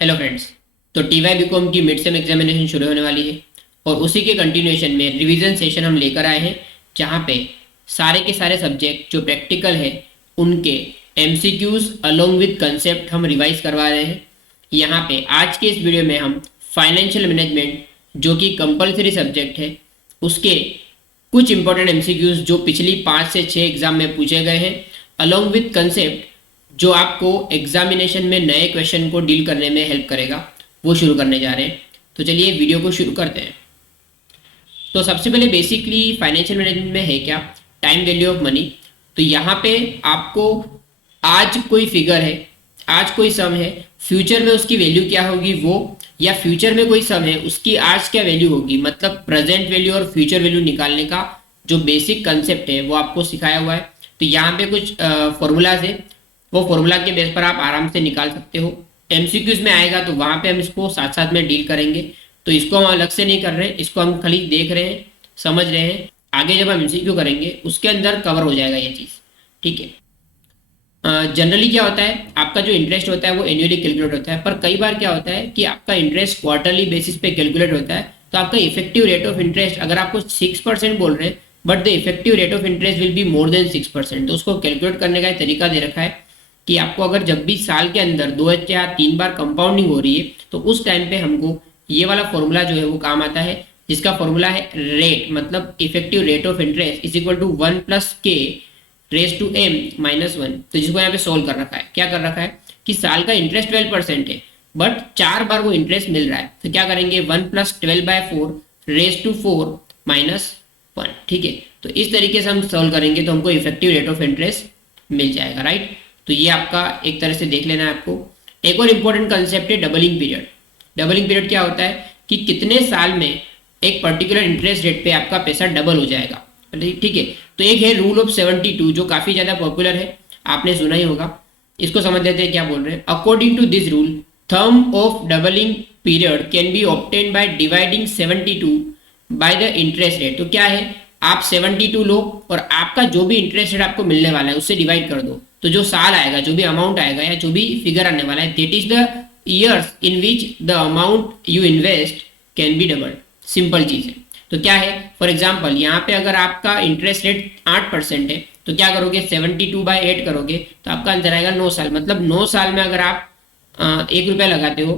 Hello friends. तो TY BCom की mid sem examination शुरू होने वाली है और उसी के कंटिन्यूएशन में रिवीजन सेशन हम लेकर आए हैं, जहां पे सारे के सारे सब्जेक्ट जो प्रैक्टिकल है उनके एमसीक्यूज अलोंग विद कंसेप्ट हम रिवाइज करवा रहे हैं। यहाँ पे आज के इस वीडियो में हम फाइनेंशियल मैनेजमेंट जो कि कंपलसरी सब्जेक्ट है उसके कुछ इंपॉर्टेंट एमसीक्यूज जो पिछली 5 से 6 एग्जाम में पूछे गए हैं अलोंग विद कंसेप्ट जो आपको एग्जामिनेशन में नए क्वेश्चन को डील करने में हेल्प करेगा, वो शुरू करने जा रहे हैं। तो चलिए वीडियो को शुरू करते हैं। तो सबसे पहले बेसिकली फाइनेंशियल मैनेजमेंट में है क्या, टाइम वैल्यू ऑफ मनी। तो यहाँ पे आपको आज कोई फिगर है, आज कोई सम है, फ्यूचर में उसकी वैल्यू क्या होगी वो, या फ्यूचर में कोई सम है उसकी आज क्या वैल्यू होगी, मतलब प्रेजेंट वैल्यू और फ्यूचर वैल्यू निकालने का जो बेसिक कंसेप्ट है वो आपको सिखाया हुआ है। तो यहाँ पे कुछ फॉर्मूलाज है, वो फॉर्मूला के बेस पर आप आराम से निकाल सकते हो। एमसीक्यूज में आएगा तो वहाँ पे हम इसको साथ साथ में डील करेंगे, तो इसको हम अलग से नहीं कर रहे हैं, इसको हम खाली देख रहे हैं, समझ रहे हैं। आगे जब हम एमसीक्यू करेंगे उसके अंदर कवर हो जाएगा ये चीज़, ठीक है। जनरली क्या होता है, आपका जो इंटरेस्ट होता है वो एनुअली कैलकुलेट होता है, पर कई बार क्या होता है कि आपका इंटरेस्ट क्वार्टरली बेसिस पे कैलकुलेट होता है। तो आपका इफेक्टिव रेट ऑफ इंटरेस्ट अगर आपको 6% बोल रहे हैं, but the effective rate of interest will be more than 6%, तो उसको कैलकुलेट करने का एक तरीका दे रखा है कि आपको अगर जब भी साल के अंदर 2 या 3 बार कंपाउंडिंग हो रही है तो उस टाइम पे हमको ये वाला फॉर्मूला जो है वो काम आता है, जिसका फॉर्मूला है रेट, मतलब effective rate of interest is equal to 1 + k raise to m - 1। तो जिसको यहाँ पे सोल्व कर रखा है, क्या कर रखा है कि साल का इंटरेस्ट 12% है, बट 4 बार वो इंटरेस्ट मिल रहा है, तो क्या करेंगे 1 + 12/4 रेज टू 4 - 1, ठीक है। तो इस तरीके से हम सोल्व करेंगे तो हमको इफेक्टिव रेट ऑफ इंटरेस्ट मिल जाएगा, राइट। तो ये आपका एक तरह से देख लेना है आपको। एक और इम्पोर्टेंट कंसेप्ट है डबलिंग पीरियड। डबलिंग पीरियड क्या होता है कि कितने साल में एक पर्टिकुलर इंटरेस्ट रेट पे आपका पैसा डबल हो जाएगा, ठीक है। तो एक है रूल ऑफ 72 जो काफ़ी ज़्यादा पॉपुलर है, आपने सुना ही होगा। इसको समझ लेते हैं क्या बोल रहे हैं। According to this rule term of doubling period can be obtain by dividing 72 by the interest rate. तो क्या है, आप 72 लो और आपका जो भी इंटरेस्ट रेट आपको मिलने वाला है उससे डिवाइड कर दो, तो जो साल आएगा, जो भी अमाउंट आएगा या जो भी फिगर आने वाला है, that is the years in which the amount you invest can be double. Simple चीज़ है। तो क्या है, फॉर एग्जाम्पल यहाँ पे अगर आपका इंटरेस्ट रेट 8% है तो क्या करोगे 72/8 करोगे तो आपका आंसर आएगा 9 साल। मतलब 9 साल में अगर आप 1 रुपया लगाते हो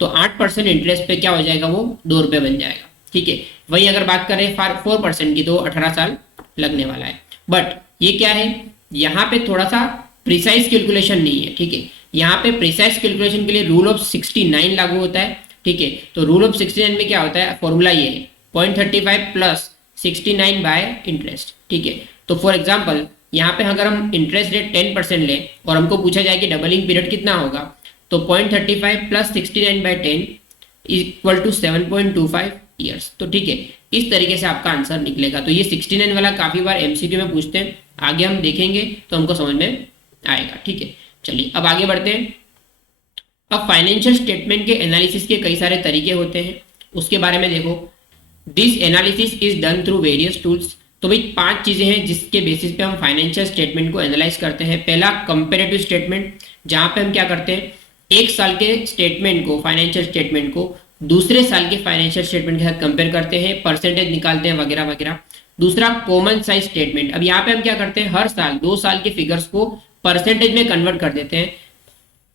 तो 8% इंटरेस्ट पे क्या हो जाएगा, वो 2 रुपये बन जाएगा, ठीक है। वही अगर बात करें 4% की तो 18 साल लगने वाला है। बट ये क्या है, यहाँ पे थोड़ा सा प्रिसाइज कैलकुलेशन नहीं है, ठीक है। यहाँ पे प्रिसाइज कैलकुलेशन के लिए रूल ऑफ 69 लागू होता है, ठीक है। तो रूल ऑफ 69 में क्या होता है, फॉर्मूला ये है 0.35 + 69 बाय इंटरेस्ट, ठीक है। तो फॉर एग्जाम्पल यहाँ पे अगर हम इंटरेस्ट रेट 10% लें और हमको पूछा जाए कि डबलिंग पीरियड कितना होगा, तो 0.35 + 69/10 इक्वल टू 7.25 ईयर्स। तो ठीक है, इस तरीके से आपका आंसर निकलेगा। तो ये 69 वाला काफ़ी बार एमसीक्यू में पूछते हैं, आगे हम देखेंगे तो हमको समझ में आएगा, ठीक है। चलिए अब आगे बढ़ते हैं। अब फाइनेंशियल स्टेटमेंट के एनालिसिस के कई सारे तरीके होते हैं, उसके बारे में देखो। This analysis is done through various tools. तो भाई 5 चीज़ें हैं जिसके बेसिस पे हम फाइनेंशियल स्टेटमेंट को एनालाइज करते हैं। पहला कंपेरेटिव स्टेटमेंट, जहाँ पे हम क्या करते हैं, एक साल के स्टेटमेंट को, फाइनेंशियल स्टेटमेंट को दूसरे साल के फाइनेंशियल स्टेटमेंट के साथ कंपेयर करते हैं, परसेंटेज निकालते हैं वगैरह वगैरह। दूसरा कॉमन साइज स्टेटमेंट। अब यहाँ पे हम क्या करते हैं, हर साल 2 साल के फिगर्स को परसेंटेज में कन्वर्ट कर देते हैं।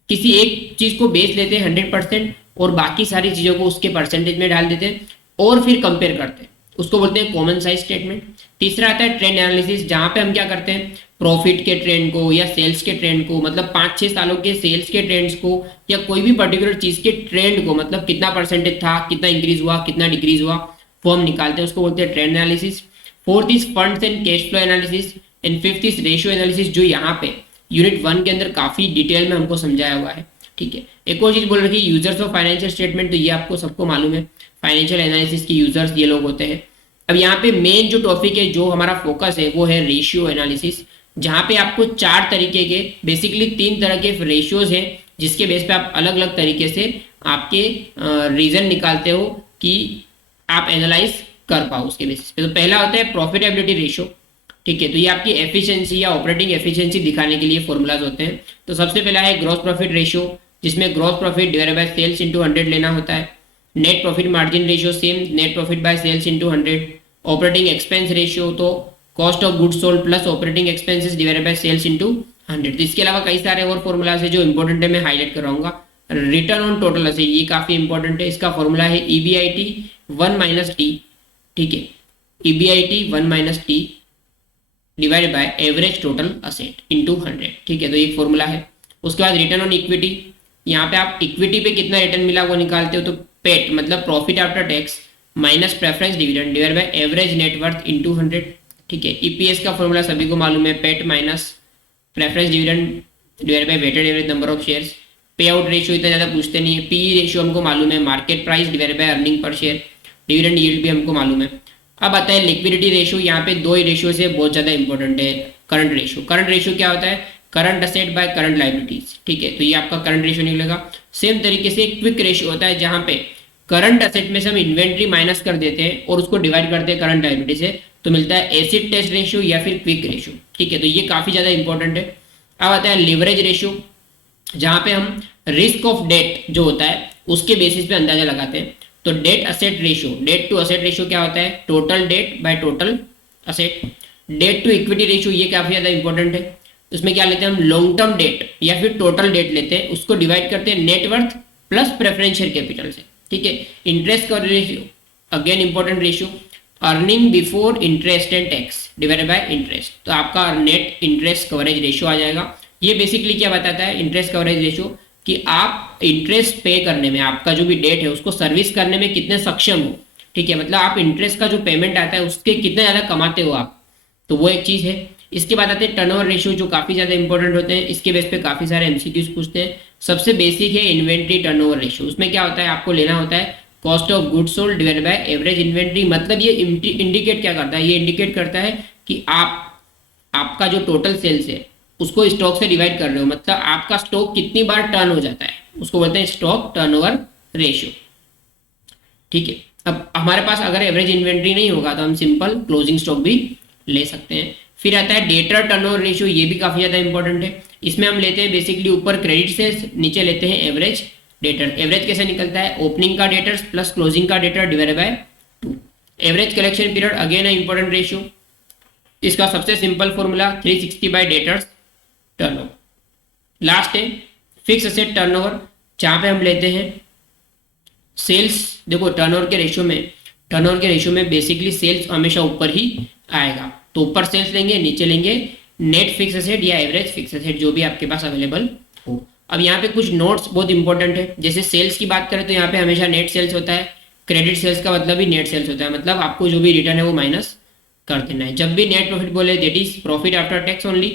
किसी एक चीज़ को बेच लेते हैं 100% और बाकी सारी चीज़ों को उसके परसेंटेज में डाल देते हैं और फिर कंपेयर करते हैं, उसको बोलते हैं कॉमन साइज स्टेटमेंट। तीसरा आता है ट्रेंड एनालिसिस, जहाँ पे हम क्या करते हैं, प्रॉफिट के ट्रेंड को या सेल्स के ट्रेंड को, मतलब 5-6 सालों के सेल्स के ट्रेंड्स को या कोई भी पर्टिकुलर चीज़ के ट्रेंड को, मतलब कितना परसेंटेज था, कितना इंक्रीज हुआ, कितना डिक्रीज हुआ, वो हम निकालते हैं, उसको बोलते हैं trend analysis. Fourth is funds and cash flow analysis and fifth is ratio analysis, जो यहाँ पे यूनिट 1 के अंदर काफ़ी डिटेल में हमको समझाया हुआ है, ठीक है। एक और चीज़ बोल रही है यूजर्स ऑफ फाइनेंशियल स्टेटमेंट, तो ये आपको सबको मालूम है, फाइनेंशियल एनालिसिस के यूजर्स ये लोग होते हैं। अब यहाँ पे मेन जो टॉपिक है, जो हमारा फोकस है, वो है रेशियो एनालिसिस, जहाँ पे आपको 4 तरीके के, बेसिकली 3 तरह के रेशियोज हैं, जिसके बेस पे आप अलग अलग तरीके से आपके रीजन निकालते हो कि आप एनालाइज कर पाओ उसके बेसिस पे। तो पहला होता है प्रॉफिटेबिलिटी रेशियो, ठीक है। तो ये आपकी एफिशिएंसी या ऑपरेटिंग एफिशिएंसी दिखाने के लिए फॉर्मूलाज होते हैं। तो सबसे पहला है ग्रॉस प्रॉफिट रेशियो, जिसमें gross profit divided by sales into 100 लेना होता है। Net profit margin ratio same, net profit by sales into 100। Operating expense ratio तो cost of goods sold plus operating expenses divided by sales into 100। तो इसके अलावा कई सारे और फॉर्मूलाज है जो इंपॉर्टेंट है, मैं हाईलाइट कराऊंगा। रिटर्न ऑन टोटल असेट, ये काफी इंपॉर्टेंट है। इसका फॉर्मूला है EBIT 1 माइनस टी, ठीक है, EBIT 1 minus T divided by average total asset into 100, ठीक है। तो ये फॉर्मूला है। उसके बाद रिटर्न ऑन इक्विटी, यहाँ पे आप इक्विटी पे कितना रिटर्न मिला वो निकालते हो, तो पेट मतलब profit after tax minus preference dividend divide by average net worth into 100, ठीक है। EPS का फॉर्मूला सभी को मालूम है, PAT minus preference dividend divide by weighted average number of shares. Payout ratio इतना ज़्यादा पूछते नहीं है। PE रेशियो हमको मालूम है, market price divide by earning per share. Dividend yield भी हमको मालूम है। अब आता है लिक्विडिटी रेशियो, यहाँ पे दो ही रेशियो से बहुत ज़्यादा इंपॉर्टेंट है। करंट रेशियो, करंट रेशियो क्या होता है, current asset by current liabilities, ठीक है। तो ये आपका करंट रेशियो निकलेगा। सेम तरीके से क्विक रेशियो होता है, जहाँ पे करंट असेट में से हम इन्वेंट्री माइनस कर देते हैं और उसको डिवाइड करते हैं करंट लाइबिलिटी से, तो मिलता है एसिड टेस्ट रेशियो या फिर क्विक रेशियो, ठीक है। तो ये काफ़ी ज़्यादा इंपॉर्टेंट है। अब आता है लिवरेज रेशियो, जहाँ पे हम रिस्क ऑफ डेट जो होता है उसके बेसिस पे अंदाजा लगाते हैं। तो debt asset ratio, debt to asset ratio क्या होता है, total debt by total asset. Debt to equity ratio, ये काफ़ी ज़्यादा इंपॉर्टेंट है। उसमें क्या लेते हैं हम, लॉन्ग टर्म डेट या फिर टोटल डेट लेते हैं, उसको डिवाइड करते हैं नेटवर्थ प्लस प्रेफरेंशियल कैपिटल से, ठीक है। Interest coverage ratio, again important ratio, earning before interest and tax divided by interest. तो आपका नेट इंटरेस्ट कवरेज रेशियो आ जाएगा। ये बेसिकली क्या बताता है इंटरेस्ट कवरेज रेशियो, कि आप इंटरेस्ट पे करने में, आपका जो भी डेट है उसको सर्विस करने में कितने सक्षम हो, ठीक है। मतलब आप इंटरेस्ट का जो पेमेंट आता है उसके कितने ज़्यादा कमाते हो आप, तो वो एक चीज़ है। इसके बाद आते हैं टर्नओवर रेशियो, जो काफ़ी ज़्यादा इंपॉर्टेंट होते हैं। इसके बेस पे काफ़ी सारे MCQs पूछते हैं। सबसे बेसिक है इन्वेंट्री टर्नओवर रेशियो। उसमें क्या होता है, आपको लेना होता है cost of goods sold divided by average inventory. मतलब ये इंडिकेट क्या करता है, ये इंडिकेट करता है कि आपका जो टोटल सेल्स है उसको स्टॉक से डिवाइड कर रहे हो, मतलब आपका स्टॉक कितनी बार टर्न हो जाता है, उसको बोलते हैं स्टॉक टर्नओवर रेशियो, ठीक है। अब हमारे पास अगर एवरेज इन्वेंट्री नहीं होगा तो हम सिंपल क्लोजिंग स्टॉक भी ले सकते हैं। फिर आता है डेटर टर्नओवर रेशियो, ये भी काफ़ी ज़्यादा इंपॉर्टेंट है। इसमें हम लेते हैं बेसिकली ऊपर क्रेडिट सेल्स, नीचे लेते हैं एवरेज डेटर। एवरेज कैसे निकलता है, ओपनिंग का डेटर्स प्लस क्लोजिंग का debtor divided by 2। Average collection period again है इंपॉर्टेंट रेशियो। इसका सबसे simple formula 360 bye debtors turnover. Last है फिक्स असेट टर्नओवर, जहाँ पे हम लेते हैं सेल्स। देखो टर्नओवर के रेशियो में बेसिकली सेल्स हमेशा ऊपर ही आएगा, तो ऊपर सेल्स लेंगे, नीचे लेंगे नेट फिक्स असेट या एवरेज फिक्स असेट, जो भी आपके पास अवेलेबल हो। अब यहाँ पे कुछ नोट्स बहुत इंपॉर्टेंट है। जैसे सेल्स की बात करें तो यहाँ पे हमेशा नेट सेल्स होता है, क्रेडिट सेल्स का मतलब भी नेट सेल्स होता है, मतलब आपको जो भी रिटर्न है वो माइनस कर देना है। जब भी नेट प्रॉफिट बोले that is profit after tax only.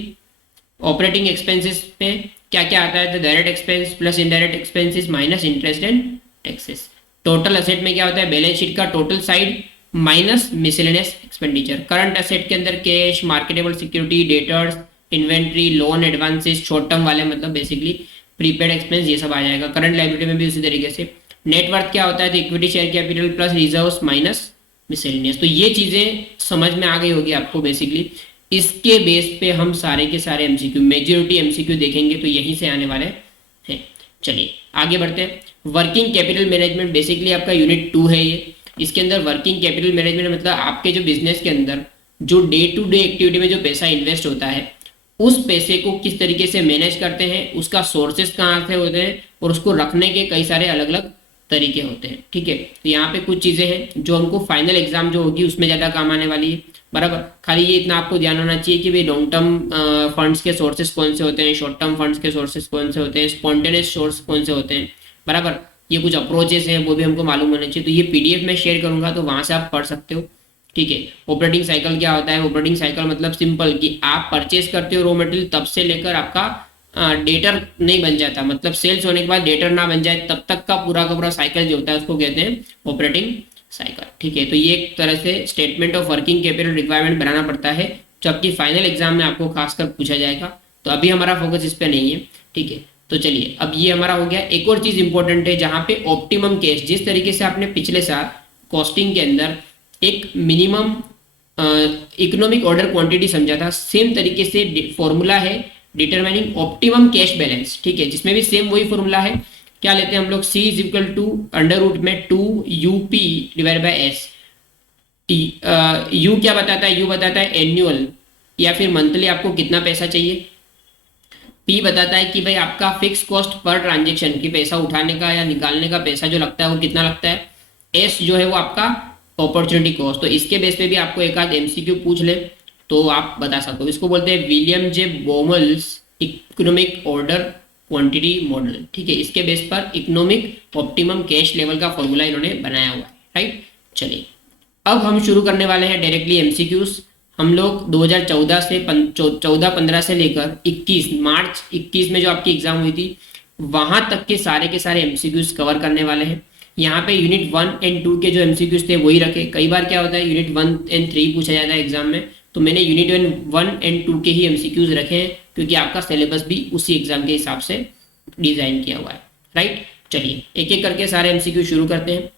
Operating expenses में क्या क्या आता है, तो direct expense plus indirect expenses minus interest and taxes. Total asset में क्या होता है, बैलेंस शीट का total side minus miscellaneous expenditure. Current asset के अंदर cash, marketable security, debtors, inventory, loan, advances, short term वाले मतलब बेसिकली प्रीपेड एक्सपेंस, ये सब आ जाएगा। करंट लायबिलिटी में भी उसी तरीके से। नेटवर्थ क्या होता है, तो equity share capital plus reserves minus miscellaneous. तो ये चीज़ें समझ में आ गई होगी आपको बेसिकली। इसके बेस पे हम सारे के सारे MCQ, मेजॉरिटी MCQ देखेंगे तो यहीं से आने वाले हैं। चलिए आगे बढ़ते हैं। वर्किंग कैपिटल मैनेजमेंट बेसिकली आपका यूनिट 2 है ये। इसके अंदर वर्किंग कैपिटल मैनेजमेंट मतलब आपके जो बिजनेस के अंदर जो डे टू डे एक्टिविटी में जो पैसा इन्वेस्ट होता है उस पैसे को किस तरीके से मैनेज करते हैं, उसका सोर्सेस कहाँ से होते हैं और उसको रखने के कई सारे अलग अलग तरीके होते हैं, ठीक है। तो यहाँ पे कुछ चीज़ें हैं जो हमको फाइनल एग्जाम जो होगी उसमें ज़्यादा काम आने वाली है, बराबर। खाली ये इतना आपको ध्यान होना चाहिए कि भाई लॉन्ग टर्म फंड्स के सोर्सेस कौन से होते हैं, शॉर्ट टर्म फंड्स के सोर्सेस कौन से होते हैं, स्पॉन्टेनियस सोर्स कौन से होते हैं, बराबर। ये कुछ अप्रोचेस हैं वो भी हमको मालूम होने चाहिए। तो ये PDF में शेयर करूंगा तो वहाँ से आप पढ़ सकते हो, ठीक है। ऑपरेटिंग साइकिल क्या होता है, ऑपरेटिंग साइकिल मतलब सिंपल कि आप परचेज करते हो रॉ मटेरियल तब से लेकर आपका डेटर नहीं बन जाता, मतलब सेल्स होने के बाद डेटर ना बन जाए तब तक का पूरा साइकिल जो होता है उसको कहते हैं ऑपरेटिंग साइकिल, ठीक है। तो ये एक तरह से statement of working capital requirement बनाना पड़ता है जबकि फाइनल एग्जाम में आपको खासकर पूछा जाएगा। तो अभी हमारा फोकस इस पे नहीं है, ठीक है। तो चलिए अब ये हमारा हो गया। एक और चीज इंपॉर्टेंट है जहां पे ऑप्टिमम केस, जिस तरीके से आपने पिछले साल कॉस्टिंग के अंदर एक मिनिमम इकोनॉमिक ऑर्डर क्वांटिटी समझा था, सेम तरीके से फॉर्मूला है डिटरमाइनिंग ऑप्टिमम कैश बैलेंस, ठीक है, जिसमें भी सेम वही फॉर्मूला है। क्या लेते हैं हम लोग, C is equal to under root में 2UP divide by S. You क्या बताता है, यू बताता है एनुअल या फिर मंथली आपको कितना पैसा चाहिए। पी बताता है कि भाई आपका फिक्स कॉस्ट पर ट्रांजेक्शन की पैसा उठाने का या निकालने का पैसा जो लगता है वो कितना लगता है। एस जो है वो आपका अपॉर्चुनिटी कॉस्ट। तो इसके बेस पे भी आपको एक आध एमसीक्यू पूछ ले तो आप बता सकते हो। इसको बोलते हैं William J Baumol's economic order quantity model, ठीक है। इसके बेस पर इकोनॉमिक ऑप्टिमम कैश लेवल का फॉर्मूला इन्होंने बनाया हुआ है, राइट। चलिए अब हम शुरू करने वाले हैं डायरेक्टली एमसीक्यूज। हम लोग 2014 से 14-15 से लेकर 21 मार्च 21 में जो आपकी एग्जाम हुई थी वहां तक के सारे एमसीक्यूज कवर करने वाले हैं। यहाँ पे यूनिट 1 एंड 2 के जो एमसीक्यूज थे वही रखे। कई बार क्या होता है यूनिट 1 एंड 3 पूछा जाता है एग्जाम में, तो मैंने यूनिट 1 एंड 2 के ही एमसीक्यूज रखे हैं क्योंकि आपका सिलेबस भी उसी एग्जाम के हिसाब से डिजाइन किया हुआ है, राइट। चलिए एक एक करके सारे एमसीक्यू शुरू करते हैं।